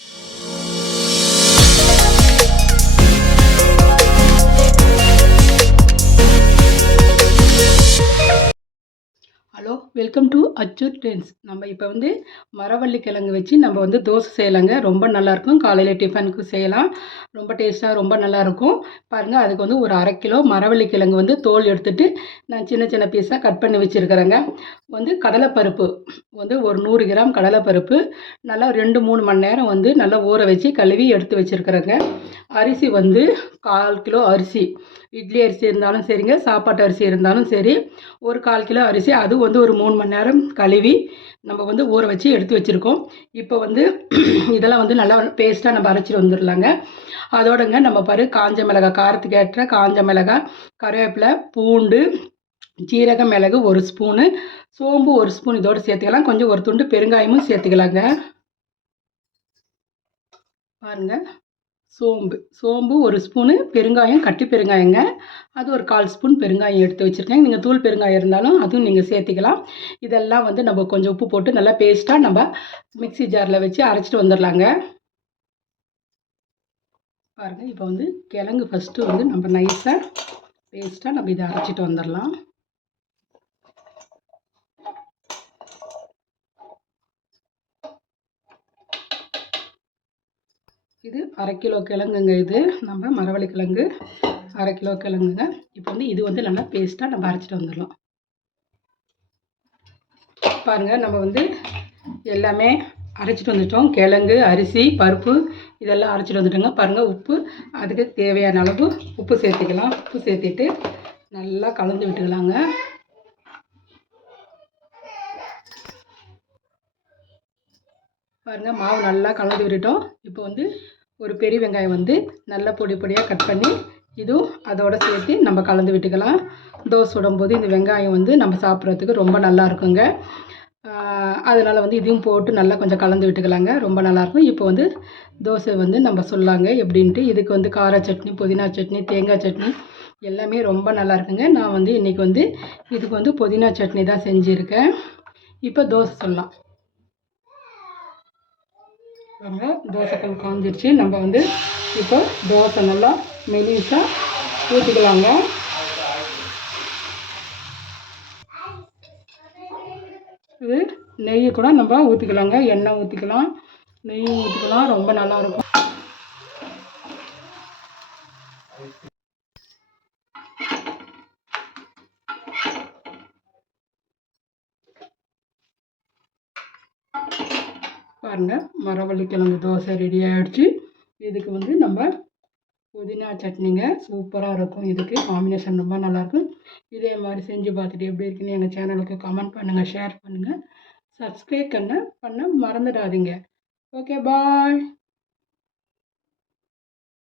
you hello welcome to Achur trends நம்ம இப்போ வந்து மரவள்ளி கிழங்கு வச்சு நம்ம வந்து தோசை செய்யலாங்க. ரொம்ப நல்லாயிருக்கும் காலையில் டிஃபனுக்கு செய்யலாம். ரொம்ப டேஸ்ட்டாக ரொம்ப நல்லாயிருக்கும் பாருங்கள் அதுக்கு வந்து ஒரு அரை கிலோ மரவள்ளி கிழங்கு வந்து தோல் எடுத்துட்டு நான் சின்ன சின்ன பீஸாக கட் பண்ணி வச்சுருக்கிறேங்க. வந்து கடலைப்பருப்பு வந்து ஒரு நூறு கிராம் கடலைப்பருப்பு நல்லா ரெண்டு மூணு மணி நேரம் வந்து நல்லா ஊற வச்சு கழுவி எடுத்து வச்சுருக்கிறேங்க. அரிசி வந்து கால் கிலோ அரிசி. இட்லி அரிசி இருந்தாலும் சரிங்க சாப்பாட்டு அரிசி இருந்தாலும் சரி ஒரு கால் கிலோ அரிசி அது வந்து ஒரு மூணு மணி நேரம் கழுவி நம்ம வந்து ஊற வச்சு எடுத்து வச்சுருக்கோம். இப்போ வந்து இதெல்லாம் வந்து நல்லா பேஸ்ட்டாக நம்ம அரைச்சிட்டு வந்துடலாங்க அதோடங்க நம்ம பாரு காஞ்ச மிளகாய் காரத்துக்கு ஏற்ற காஞ்ச மிளகாய் கருவேப்பிலை பூண்டு ஜீரக மிளகு ஒரு ஸ்பூனு சோம்பு ஒரு ஸ்பூன் இதோடு சேர்த்துக்கலாம். கொஞ்சம் ஒரு துண்டு பெருங்காயமும் சேர்த்துக்கலாங்க. பாருங்கள் சோம்பு. சோம்பு ஒரு ஸ்பூனு பெருங்காயம் கட்டி பெருங்காயங்க. அது ஒரு கால் ஸ்பூன் பெருங்காயம் எடுத்து வச்சுருக்கேன். நீங்கள் தூள் பெருங்காயம் இருந்தாலும் அதுவும் நீங்கள் சேர்த்திக்கலாம். இதெல்லாம் வந்து நம்ம கொஞ்சம் உப்பு போட்டு நல்லா பேஸ்ட்டாக நம்ம மிக்சி ஜாரில் வச்சு அரைச்சிட்டு வந்துடலாங்க பாருங்கள் இப்போ வந்து கிழங்கு ஃபஸ்ட்டு வந்து நம்ம நைஸாக பேஸ்ட்டாக நம்ம இதை அரைச்சிட்டு வந்துடலாம் இது அரை கிலோ கிழங்குங்க இது. நம்ம மரவள்ளி கிழங்கு அரை கிலோ கிழங்குங்க. இப்போ வந்து இது வந்து நல்லா பேஸ்ட்டாக நம்ம அரைச்சிட்டு வந்துடலாம். பாருங்கள் நம்ம வந்து எல்லாமே அரைச்சிட்டு வந்துட்டோம். கிழங்கு அரிசி பருப்பு இதெல்லாம் அரைச்சிட்டு வந்துட்டோங்க. பாருங்கள் உப்பு. அதுக்கு தேவையான அளவு உப்பு சேர்த்துக்கலாம். உப்பு சேர்த்துட்டு நல்லா கலந்து விட்டுக்கலாங்க. பாருங்கள் மாவு நல்லா கலந்து விட்டுட்டோம். இப்போ வந்து ஒரு பெரிய வெங்காயம் வந்து நல்லா பொடி பொடியாக கட் பண்ணி இதுவும் அதோடு சேர்த்து நம்ம கலந்து விட்டுக்கலாம். தோசை சுடும்போது இந்த வெங்காயம் வந்து நம்ம சாப்பிட்றதுக்கு ரொம்ப நல்லா இருக்குங்க. அதனால் வந்து இதையும் போட்டு நல்லா கொஞ்சம் கலந்து விட்டுக்கலாங்க. ரொம்ப நல்லாயிருக்கும் இப்போ வந்து தோசை வந்து நம்ம சொல்லாங்க எப்படின்ட்டு இதுக்கு வந்து கார சட்னி புதினா சட்னி தேங்காய் சட்னி எல்லாமே ரொம்ப நல்லா இருக்குங்க. நான் வந்து இன்றைக்கி வந்து இதுக்கு வந்து புதினா சட்னி தான் செஞ்சுருக்கேன். இப்போ தோசை சொல்லலாம் பாருங்க தோசைக்கல் காஞ்சிருச்சு. நம்ம வந்து இப்போ தோசை நல்லா மெலிசாக ஊற்றிக்கலாங்க இது நெய் கூட நம்ம ஊற்றிக்கலாங்க எண்ணெய் ஊற்றிக்கலாம் நெய் ஊற்றிக்கலாம் ரொம்ப நல்லாயிருக்கும் பாருங்கள் மரவள்ளிக்கிழங்கு தோசை ரெடி ஆகிடுச்சு இதுக்கு வந்து நம்ம புதினா சட்னிங்க சூப்பராக இருக்கும். இதுக்கு காம்பினேஷன் ரொம்ப நல்லாயிருக்கும் இதே மாதிரி செஞ்சு பார்த்துட்டு எப்படி இருக்குன்னு எங்கள் சேனலுக்கு கமெண்ட் பண்ணுங்கள் ஷேர் பண்ணுங்கள் சப்ஸ்கிரைப் பண்ண பண்ண மறந்துடாதீங்க. Okay bye